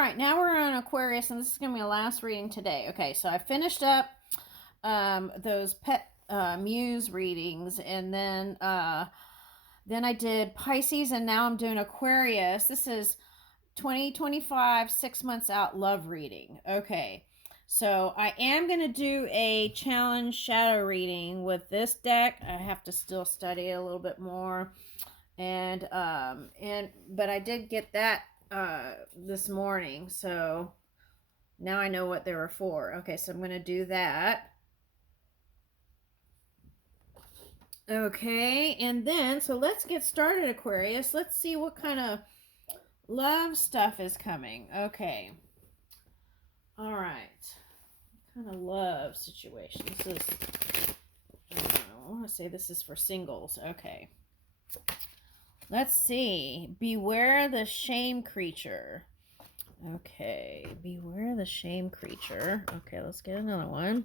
right, now we're on Aquarius, and this is going to be a last reading today. Okay, so I finished up those pet muse readings, and then I did Pisces, and now I'm doing Aquarius. This is 2025, 6 months out love reading. Okay, so I am going to do a challenge shadow reading with this deck. I have to still study it a little bit more, but I did get that this morning, so now I know what they were for. Okay, so I'm going to do that. Okay, and then, so let's get started, Aquarius. Let's see what kind of love stuff is coming. Okay. All right. What kind of love situation? This is, I want to say this is for singles. Okay. Let's see. Beware the shame creature. Okay. Beware the shame creature. Okay, let's get another one.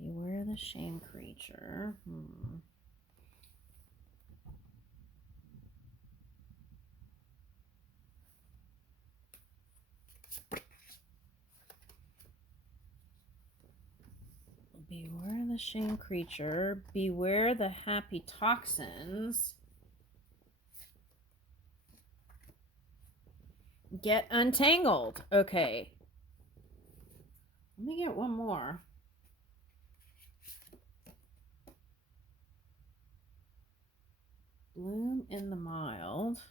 Beware the shame creature. Beware the shame creature. Beware the happy toxins. Get untangled. Okay. Let me get one more. Bloom in the mild.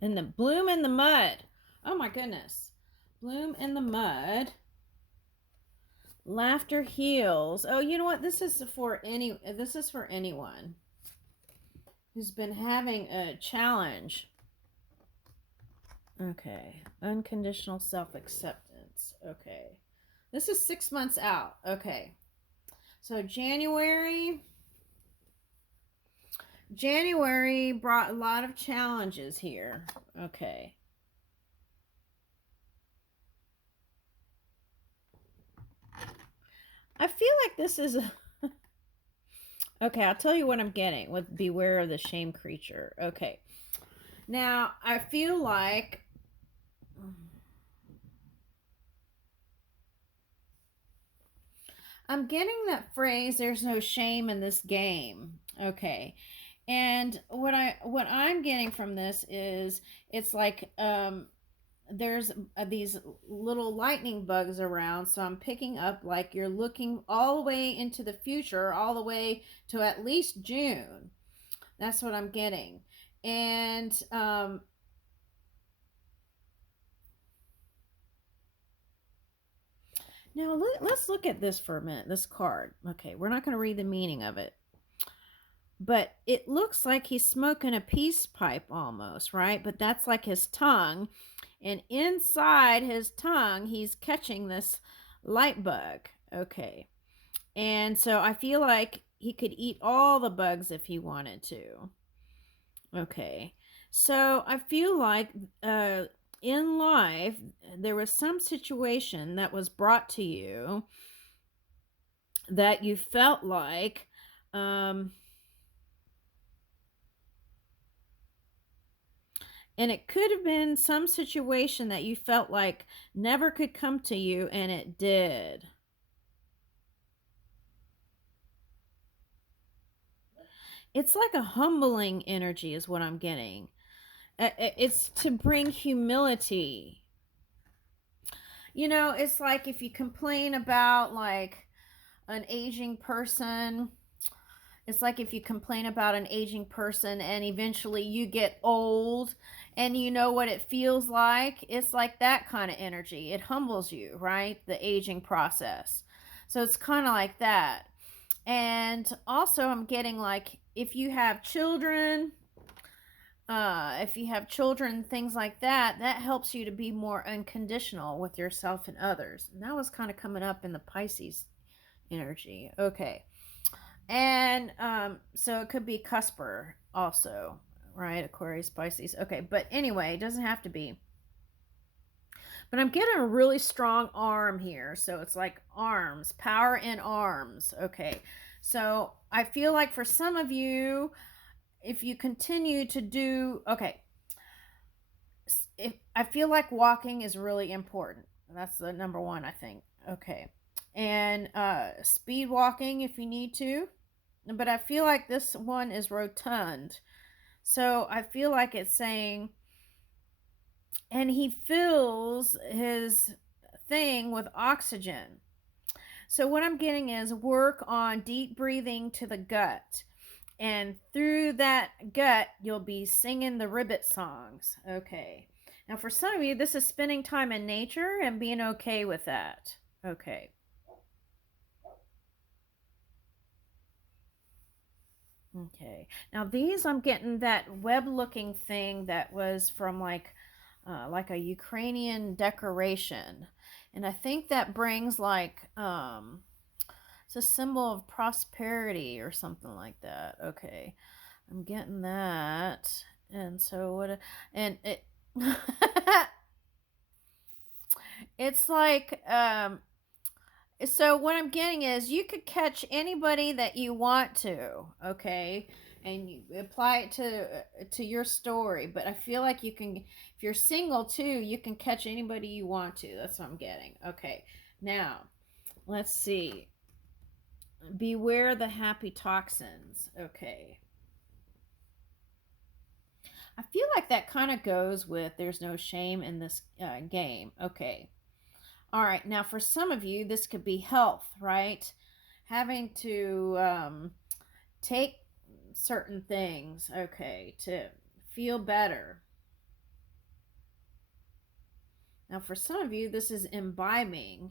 And the bloom in the mud. Oh my goodness. Bloom in the mud. Laughter heals. Oh, you know what? This is for anyone who's been having a challenge. Okay. Unconditional self-acceptance. Okay. This is 6 months out. Okay. So January brought a lot of challenges here. Okay. I feel like this is a... Okay, I'll tell you what I'm getting with beware of the shame creature. Okay. Now, I feel like I'm getting that phrase, there's no shame in this game. Okay. And what I'm getting from this is it's like there's these little lightning bugs around, so I'm picking up like you're looking all the way into the future, all the way to at least June. That's what I'm getting. And now let's look at this for a minute, this card. Okay, we're not going to read the meaning of it, but it looks like he's smoking a peace pipe almost, right? But that's like his tongue, and inside his tongue he's catching this light bug. Okay, and so I feel like he could eat all the bugs if he wanted to. Okay, so I feel like in life there was some situation that was brought to you that you felt like and it could have been some situation that you felt like never could come to you, and it did. It's like a humbling energy is what I'm getting. It's to bring humility. You know, it's like if you complain about like an aging person, it's like if you complain about an aging person and eventually you get old and you know what it feels like. It's like that kind of energy. It humbles you, right? The aging process. So it's kind of like that. And also I'm getting like if you have children, things like that, that helps you to be more unconditional with yourself and others. And that was kind of coming up in the Pisces energy. Okay. And so it could be cusper also, right? Aquarius, Pisces. Okay, but anyway, it doesn't have to be. But I'm getting a really strong arm here. So it's like arms, power in arms. Okay, so I feel like for some of you, if you continue to do, okay, if I feel like walking is really important. That's the number one, I think. Okay. And speed walking if you need to. But I feel like this one is rotund. So I feel like it's saying, and he fills his thing with oxygen. So what I'm getting is work on deep breathing to the gut. And through that gut, you'll be singing the ribbit songs. Okay. Now, for some of you, this is spending time in nature and being okay with that. Okay. Okay. Now, these, I'm getting that web-looking thing that was from like a Ukrainian decoration. And I think that brings like, it's a symbol of prosperity or something like that. Okay. I'm getting that. And so what, and it, it's like, so what I'm getting is you could catch anybody that you want to, okay? And you apply it to your story, but I feel like you can, if you're single too, you can catch anybody you want to. That's what I'm getting. Okay. Now, let's see. Beware the happy toxins. Okay. I feel like that kind of goes with there's no shame in this game. Okay. All right. Now, for some of you, this could be health, right? Having to take certain things, okay, to feel better. Now, for some of you, this is imbibing.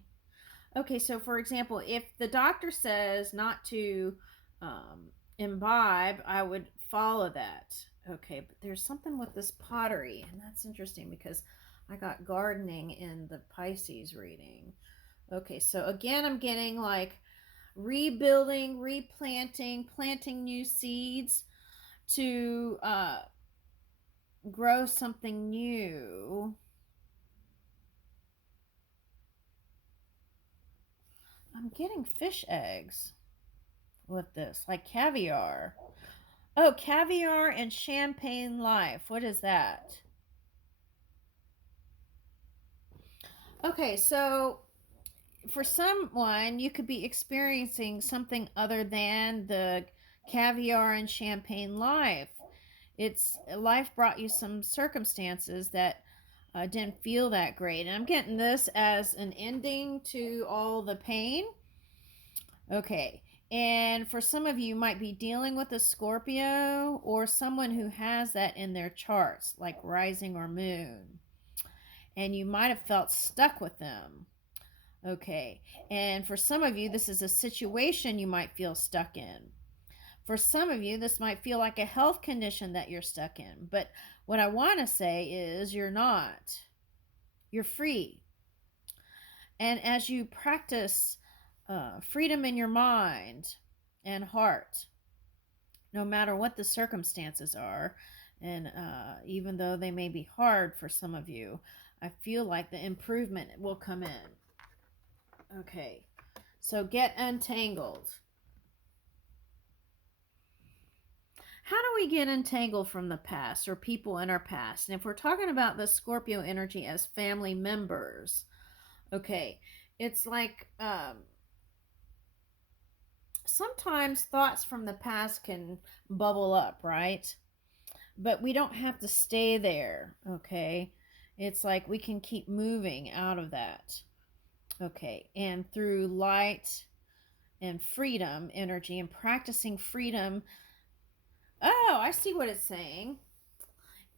Okay, so for example, if the doctor says not to imbibe, I would follow that. Okay, but there's something with this pottery, and that's interesting because I got gardening in the Pisces reading. Okay, so again, I'm getting like rebuilding, replanting, planting new seeds to grow something new. I'm getting fish eggs with this, like caviar. Oh, caviar and champagne life. What is that? Okay, so for someone, you could be experiencing something other than the caviar and champagne life. It's life brought you some circumstances that didn't feel that great. And I'm getting this as an ending to all the pain. Okay. And for some of you, might be dealing with a Scorpio or someone who has that in their charts, like rising or moon. And you might have felt stuck with them. Okay. And for some of you, this is a situation you might feel stuck in. For some of you, this might feel like a health condition that you're stuck in. But what I want to say is you're not. You're free. And as you practice freedom in your mind and heart, no matter what the circumstances are, and even though they may be hard for some of you, I feel like the improvement will come in. Okay, so get untangled. How do we get entangled from the past or people in our past? And if we're talking about the Scorpio energy as family members, okay, it's like sometimes thoughts from the past can bubble up, right? But we don't have to stay there, okay? It's like we can keep moving out of that. Okay, and through light and freedom energy and practicing freedom. Oh, I see what it's saying.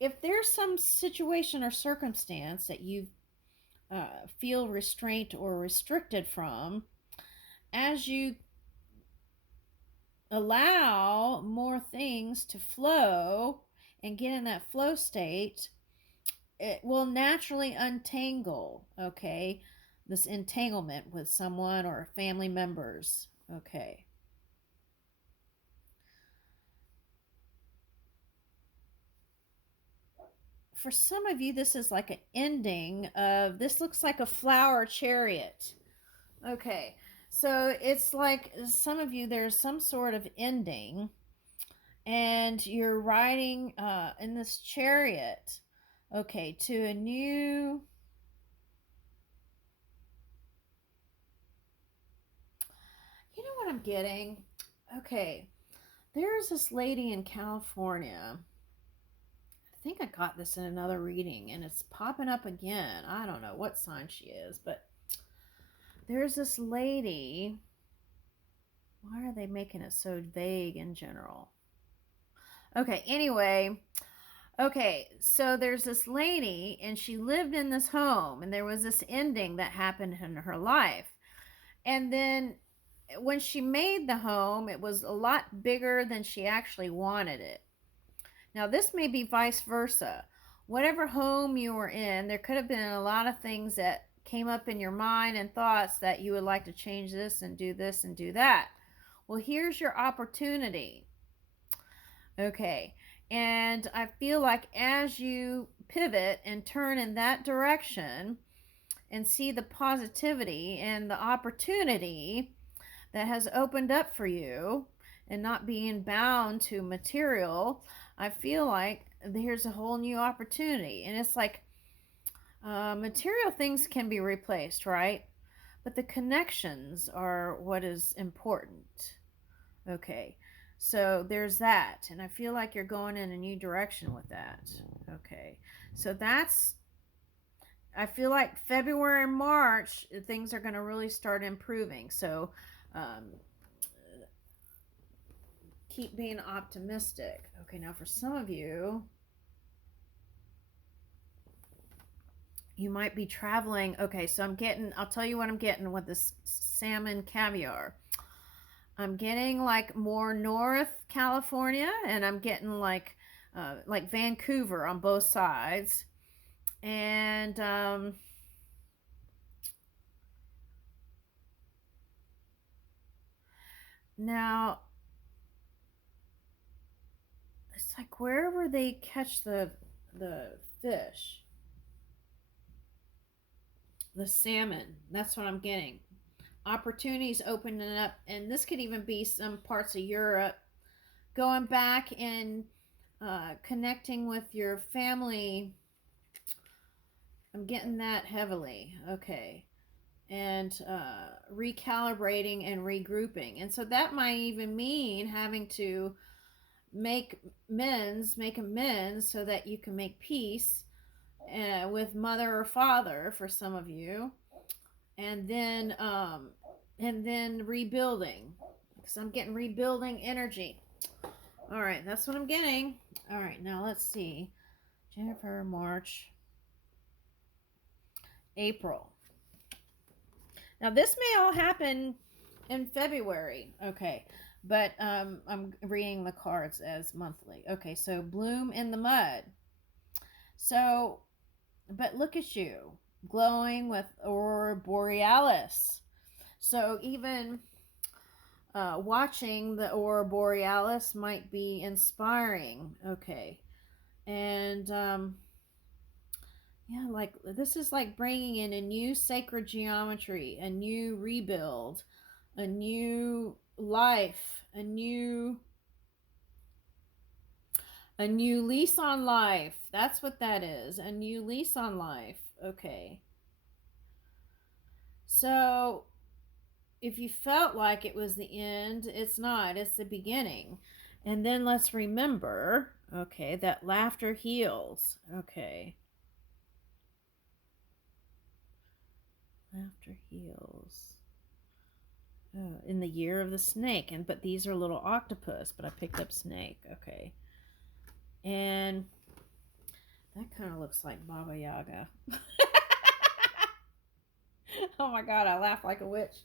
If there's some situation or circumstance that you feel restraint or restricted from, as you allow more things to flow and get in that flow state, it will naturally untangle, okay, this entanglement with someone or family members. Okay. For some of you, this is like an ending of, this looks like a flower chariot. Okay, so it's like some of you, there's some sort of ending, and you're riding in this chariot. Okay, to a new... You know what I'm getting? Okay, there's this lady in California. I think I got this in another reading, and it's popping up again. I don't know what sign she is, but there's this lady. Why are they making it so vague in general? Okay, anyway. Okay, so there's this lady, and she lived in this home, and there was this ending that happened in her life. And then when she made the home, it was a lot bigger than she actually wanted it. Now, this may be vice versa. Whatever home you were in, there could have been a lot of things that came up in your mind and thoughts that you would like to change this and do that. Well, here's your opportunity. Okay. And I feel like as you pivot and turn in that direction and see the positivity and the opportunity that has opened up for you and not being bound to material, I feel like there's a whole new opportunity. And it's like material things can be replaced, right? But the connections are what is important. Okay. So there's that. And I feel like you're going in a new direction with that. Okay. So that's, I feel like February and March, things are going to really start improving. So keep being optimistic. Okay. Now for some of you, you might be traveling. Okay. So I'll tell you what I'm getting with this salmon caviar. I'm getting like more North California, and I'm getting like Vancouver on both sides. And now it's like wherever they catch the fish, the salmon, that's what I'm getting. Opportunities opening up, and this could even be some parts of Europe, going back and connecting with your family. I'm getting that heavily. Okay. And recalibrating and regrouping. And so that might even mean having to make amends so that you can make peace with mother or father for some of you. And then rebuilding, because I'm getting rebuilding energy. All right, that's what I'm getting. All right, now let's see. Jennifer, March, April. Now this may all happen in February. Okay, but I'm reading the cards as monthly. Okay, so bloom in the mud. So, but look at you, glowing with aurora borealis. So even watching the aurora borealis might be inspiring. Okay, and yeah, like this is like bringing in a new sacred geometry, a new rebuild, a new life, a new lease on life. That's what that is, a new lease on life. Okay. So if you felt like it was the end, it's not, it's the beginning. And then let's remember, okay, that laughter heals. Okay. Laughter heals. Oh, in the year of the snake. But these are little octopus, but I picked up snake. Okay. And that kind of looks like Baba Yaga. Oh my God, I laugh like a witch.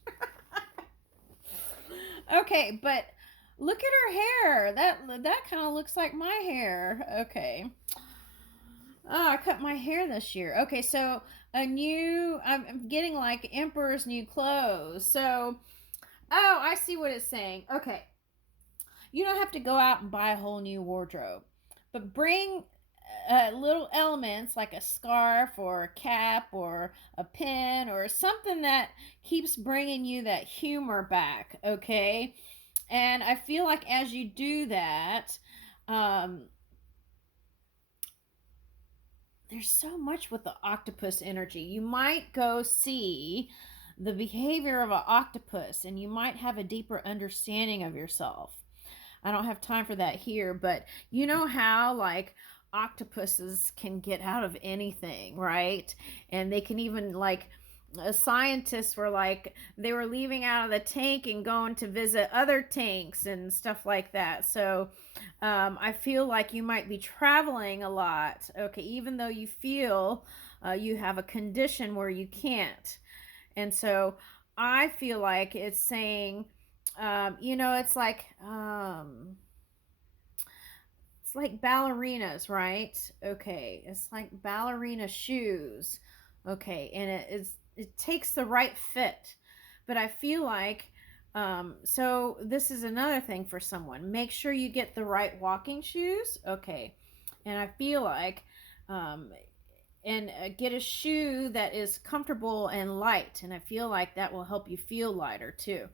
Okay, but look at her hair. That kind of looks like my hair. Okay. Oh, I cut my hair this year. Okay, so I'm getting like Emperor's new clothes. So, oh, I see what it's saying. Okay. You don't have to go out and buy a whole new wardrobe, but bring little elements like a scarf or a cap or a pin or something that keeps bringing you that humor back, okay? And I feel like as you do that, there's so much with the octopus energy. You might go see the behavior of an octopus and you might have a deeper understanding of yourself. I don't have time for that here, but you know how like octopuses can get out of anything, right? And they can even like scientists were like they were leaving out of the tank and going to visit other tanks and stuff like that. So I feel like you might be traveling a lot, okay, even though you feel you have a condition where you can't. And so I feel like it's saying, it's like ballerinas, right? Okay, it's like ballerina shoes. Okay, and it takes the right fit. But I feel like so this is another thing for someone. Make sure you get the right walking shoes. Okay. And I feel like and get a shoe that is comfortable and light, and I feel like that will help you feel lighter too.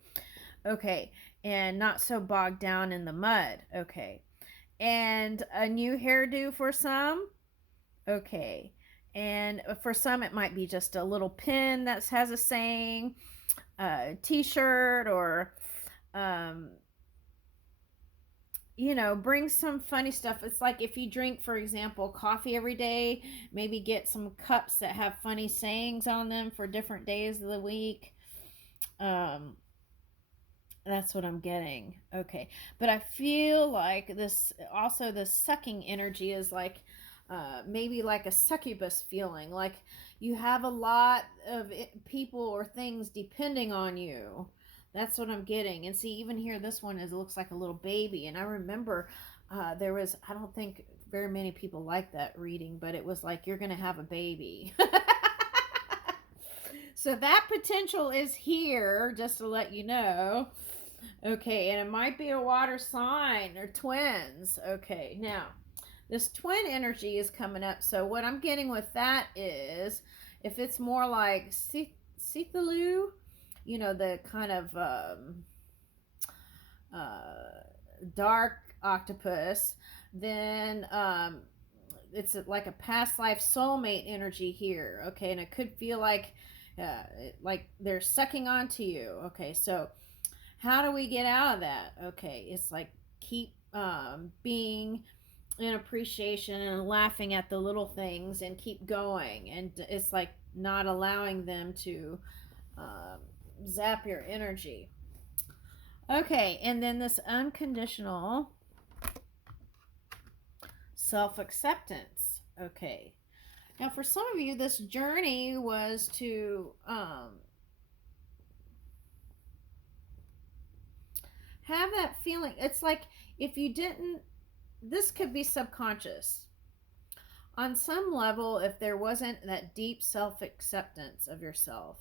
Okay, and not so bogged down in the mud. Okay, and a new hairdo for some. Okay, and for some it might be just a little pin that has a saying, a t-shirt, or bring some funny stuff. It's like if you drink, for example, coffee every day, maybe get some cups that have funny sayings on them for different days of the week. That's what I'm getting. Okay. But I feel like this also, the sucking energy is like maybe like a succubus feeling, like you have a lot of people or things depending on you. That's what I'm getting. And see, even here, this one looks like a little baby. And I remember there was, I don't think very many people like that reading, but it was like, you're going to have a baby. So that potential is here, just to let you know. Okay, and it might be a water sign or twins. Okay, now this twin energy is coming up. So what I'm getting with that is, if it's more like Cthulhu, the kind of dark octopus, then it's like a past life soulmate energy here. Okay, and it could feel like they're sucking onto you. Okay, so how do we get out of that? Okay, it's like keep being in appreciation and laughing at the little things and keep going, and it's like not allowing them to zap your energy. Okay, and then this unconditional self-acceptance. Okay, now for some of you, this journey was to have that feeling. It's like if you didn't, this could be subconscious on some level. If there wasn't that deep self-acceptance of yourself,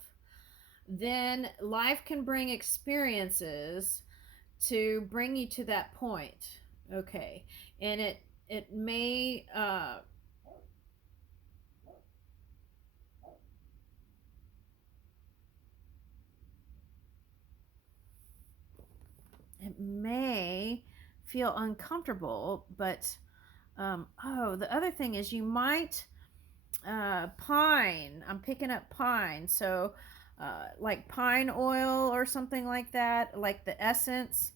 then life can bring experiences to bring you to that point. Okay, and it may feel uncomfortable, but the other thing is you might pine. I'm picking up pine, so like pine oil or something like that, like the essence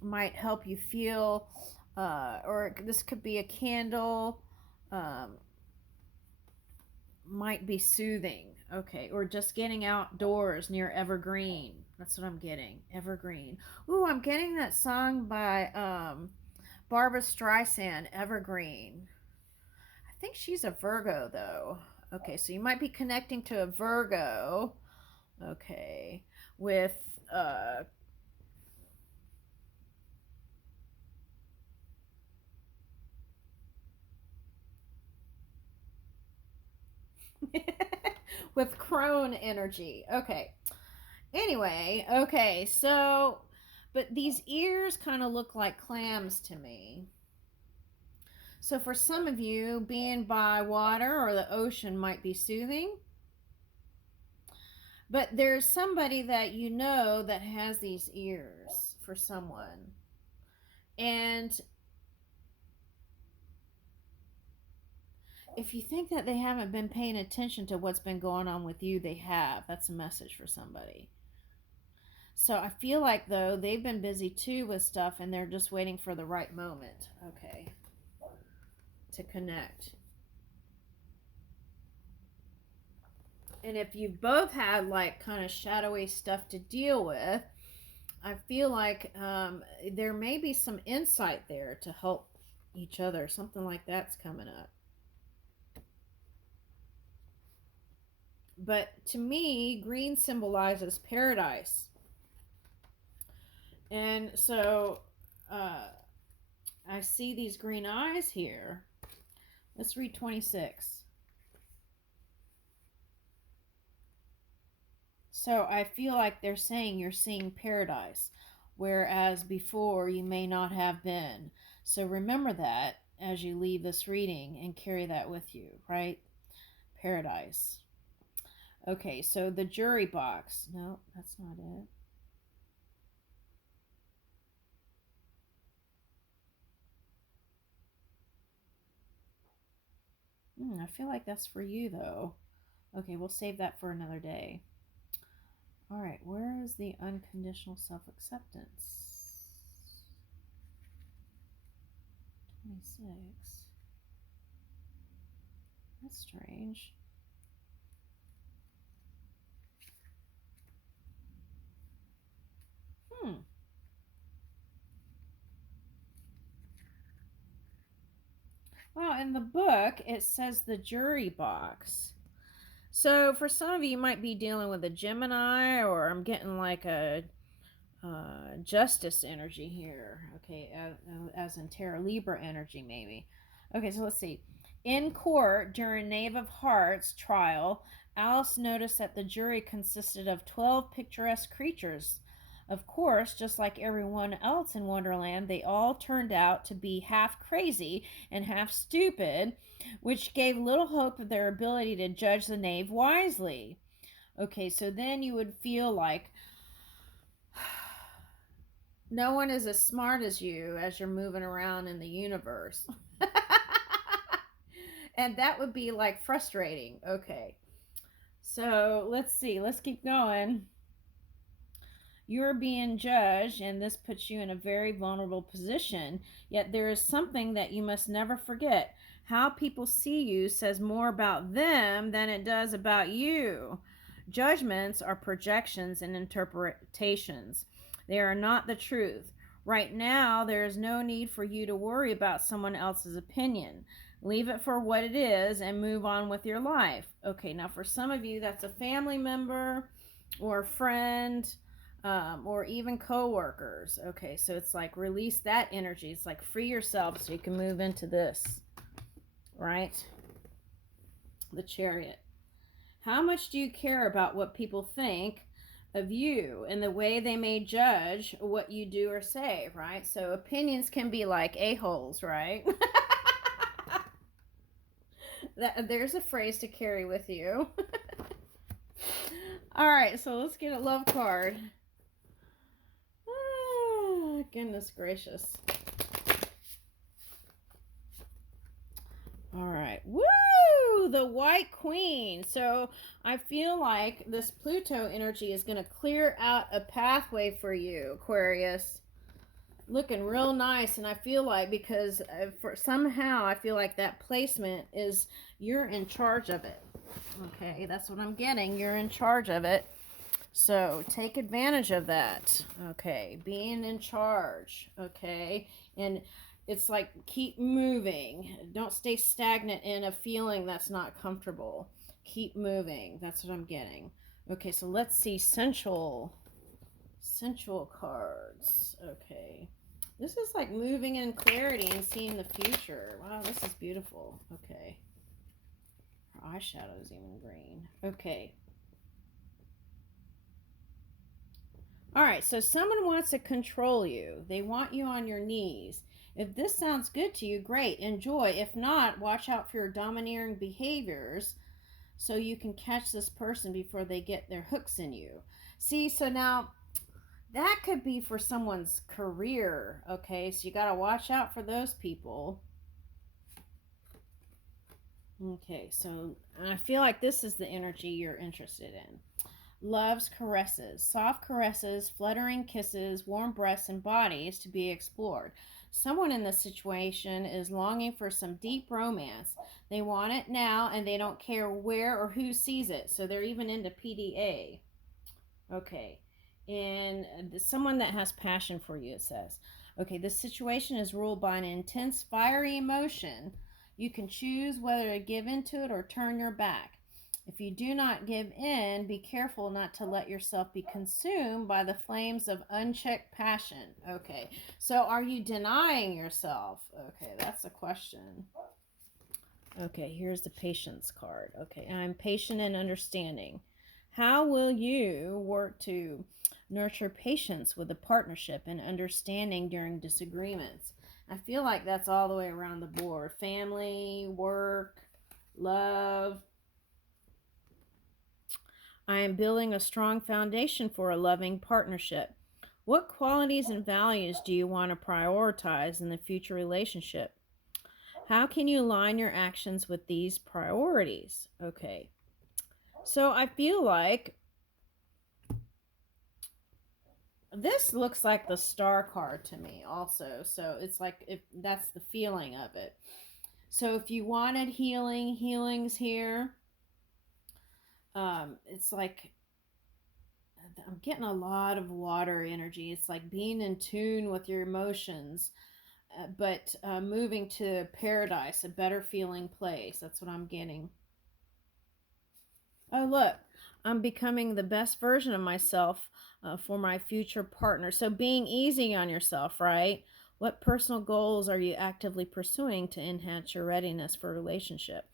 might help you feel, or this could be a candle, might be soothing. Okay, or just getting outdoors near evergreen. That's what I'm getting. Evergreen. Ooh, I'm getting that song by Barbra Streisand, Evergreen. I think she's a Virgo though. Okay, so you might be connecting to a Virgo. Okay, with with crone energy. Okay. Anyway, okay, so but these ears kind of look like clams to me. So for some of you, being by water or the ocean might be soothing. But there's somebody that you know that has these ears for someone. And if you think that they haven't been paying attention to what's been going on with you, they have. That's a message for somebody. So I feel like, though, they've been busy too with stuff and they're just waiting for the right moment, okay, to connect. And if you've both had like kind of shadowy stuff to deal with, I feel like there may be some insight there to help each other. Something like that's coming up. But to me, green symbolizes paradise. And so I see these green eyes here. Let's read 26. So I feel like they're saying you're seeing paradise, whereas before you may not have been. So remember that as you leave this reading and carry that with you, right? Paradise. Okay, so the jury box. No, that's not it. I feel like that's for you, though. Okay, we'll save that for another day. All right, where is the unconditional self-acceptance? 26. That's strange. Well, in the book, it says the jury box. So for some of you, you might be dealing with a Gemini, or I'm getting like a justice energy here. Okay, as in Terra Libra energy, maybe. Okay, so let's see. In court, during Knave of Hearts trial, Alice noticed that the jury consisted of 12 picturesque creatures. Of course, just like everyone else in Wonderland, they all turned out to be half crazy and half stupid, which gave little hope of their ability to judge the knave wisely. Okay, so then you would feel like no one is as smart as you as you're moving around in the universe. And that would be like frustrating. Okay. So let's see. Let's keep going. You're being judged, and this puts you in a very vulnerable position. Yet there is something that you must never forget. How people see you says more about them than it does about you. Judgments are projections and interpretations. They are not the truth. Right now, there is no need for you to worry about someone else's opinion. Leave it for what it is and move on with your life. Okay, now for some of you, that's a family member or a friend, or even co-workers. Okay, so it's like release that energy. It's like free yourself so you can move into this, right? The Chariot. How much do you care about what people think of you and the way they may judge what you do or say, right? So opinions can be like a-holes, right? There's a phrase to carry with you. All right, so let's get a love card. Oh, goodness gracious. All right. Woo! The White Queen. So I feel like this Pluto energy is going to clear out a pathway for you, Aquarius. Looking real nice. And I feel like, because somehow I feel like that placement is you're in charge of it. Okay, that's what I'm getting. You're in charge of it. So take advantage of that. Okay, being in charge. Okay, and it's like keep moving. Don't stay stagnant in a feeling that's not comfortable. Keep moving. That's what I'm getting. Okay, so let's see sensual cards. Okay, this is like moving in clarity and seeing the future. Wow, this is beautiful. Okay, her eyeshadow is even green. Okay. All right, so someone wants to control you. They want you on your knees. If this sounds good to you, great, enjoy. If not, watch out for your domineering behaviors so you can catch this person before they get their hooks in you. See, so now that could be for someone's career, okay? So you got to watch out for those people. Okay, so I feel like this is the energy you're interested in. Loves caresses, soft caresses, fluttering kisses, warm breaths, and bodies to be explored. Someone in this situation is longing for some deep romance. They want it now and they don't care where or who sees it. So they're even into PDA. Okay. And someone that has passion for you, it says. Okay, this situation is ruled by an intense, fiery emotion. You can choose whether to give into it or turn your back. If you do not give in, be careful not to let yourself be consumed by the flames of unchecked passion. Okay, so are you denying yourself? Okay, that's a question. Okay, here's the patience card. Okay, I'm patient and understanding. How will you work to nurture patience with a partnership and understanding during disagreements? I feel like that's all the way around the board. Family, work, love. I am building a strong foundation for a loving partnership. What qualities and values do you want to prioritize in the future relationship? How can you align your actions with these priorities? Okay. So I feel like this looks like the star card to me also. So it's like if that's the feeling of it. So if you wanted healing, healing's here. It's like I'm getting a lot of water energy. It's like being in tune with your emotions, but moving to paradise, a better feeling place. That's what I'm getting. Oh, look, I'm becoming the best version of myself for my future partner. So being easy on yourself, right? What personal goals are you actively pursuing to enhance your readiness for a relationship?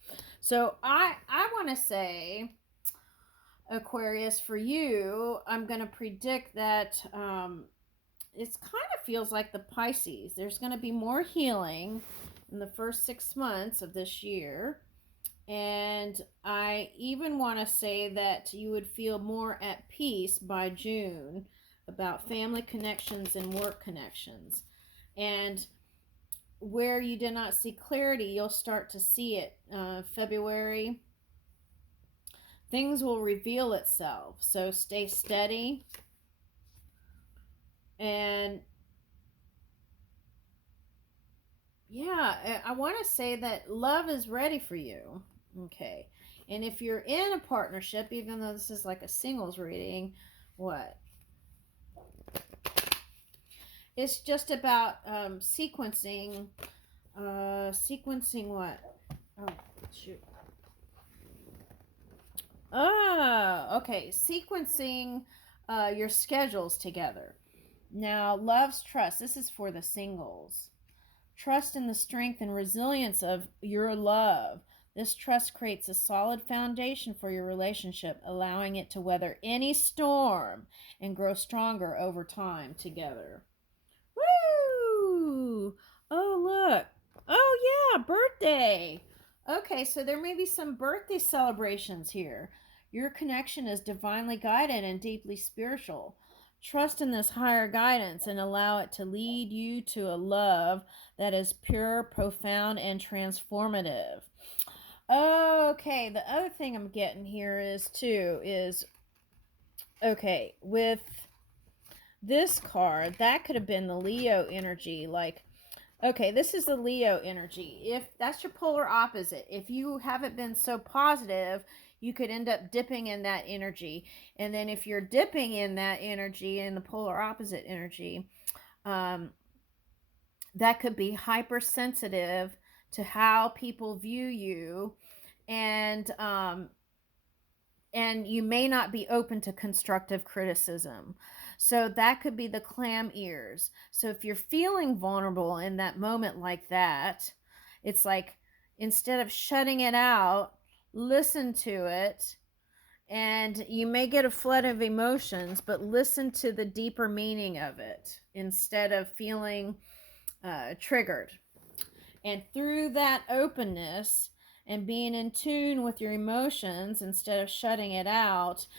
So I want to say, Aquarius, for you, I'm going to predict that it kind of feels like the Pisces. There's going to be more healing in the first 6 months of this year. And I even want to say that you would feel more at peace by June about family connections and work connections. And where you did not see clarity, you'll start to see it. February, things will reveal itself. So stay steady. And yeah, I want to say that love is ready for you. Okay. And if you're in a partnership, even though this is like a singles reading, what? It's just about sequencing. Sequencing what? Oh, shoot. Oh, okay. Sequencing your schedules together. Now, love's trust. This is for the singles. Trust in the strength and resilience of your love. This trust creates a solid foundation for your relationship, allowing it to weather any storm and grow stronger over time together. Woo! Oh, look. Oh, yeah, birthday. Okay, so there may be some birthday celebrations here. Your connection is divinely guided and deeply spiritual. Trust in this higher guidance and allow it to lead you to a love that is pure, profound, and transformative. Okay, the other thing I'm getting here is okay, with this card, that could have been the Leo energy. Like, okay, this is the Leo energy. If that's your polar opposite, if you haven't been so positive, you could end up dipping in that energy. And then if you're dipping in that energy, in the polar opposite energy, that could be hypersensitive to how people view you, and you may not be open to constructive criticism. So that could be the clam ears. So if you're feeling vulnerable in that moment like that, it's like instead of shutting it out, listen to it. And you may get a flood of emotions, but listen to the deeper meaning of it instead of feeling triggered. And through that openness and being in tune with your emotions instead of shutting it out,